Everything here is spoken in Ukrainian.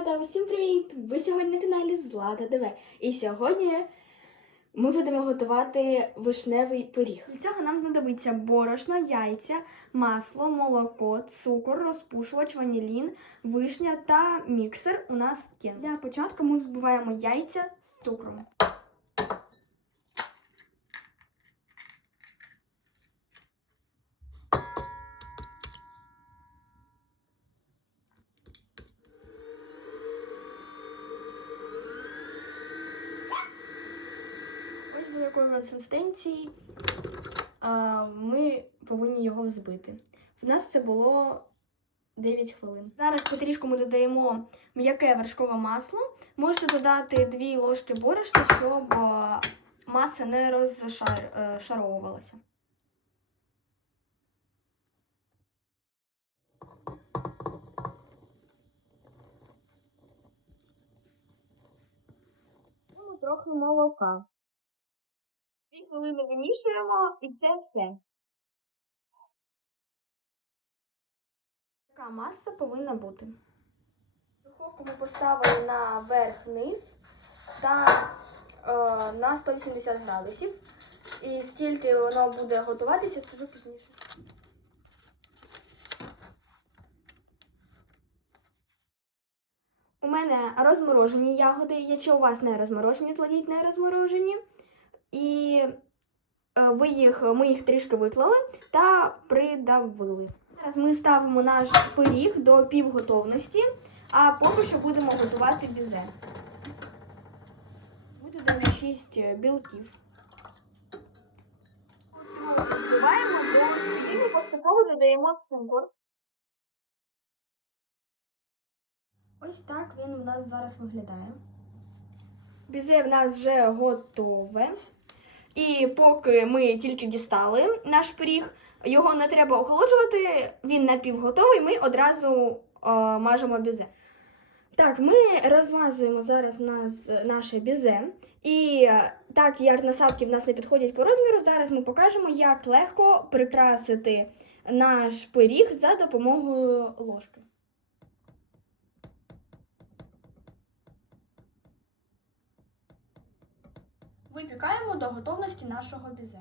малята, усім привіт! Ви сьогодні на каналі Злата ДВ. І сьогодні ми будемо готувати вишневий пиріг. Для цього нам знадобиться борошно, яйця, масло, молоко, цукор, розпушувач, ванілін, вишня та міксер. У нас є. Для початку ми взбиваємо яйця з цукром. До якої консистенції ми повинні його взбити. В нас це було 9 хвилин. Зараз потрішку ми додаємо м'яке вершкове масло. Можете додати 2 ложки борошна, щоб маса не розшаровувалася. трохи молока. Дві хвилини вимішуємо і це все. Така маса повинна бути. Духовку ми поставили на верх-низ та е, на 180 градусів. І скільки воно буде готуватися, скажу пізніше. У мене розморожені ягоди. Якщо у вас не розморожені, кладіть не розморожені. І е, ви їх, ми їх трішки виклали та придавили. Зараз ми ставимо наш пиріг до півготовності, а поки що будемо готувати бізе. Ми додаємо 6 білків. Збиваємо до пірігу, поступово додаємо цукор. Ось так він у нас зараз виглядає. Бізе в нас вже готове. І поки ми тільки дістали наш пиріг, його не треба охолоджувати, він напівготовий, ми одразу е, мажемо бізе. Так, ми розмазуємо зараз нас, наше бізе. І е, так як насадки в нас не підходять по розміру, зараз ми покажемо, як легко прикрасити наш пиріг за допомогою ложки. Випікаємо до готовності нашого бізе.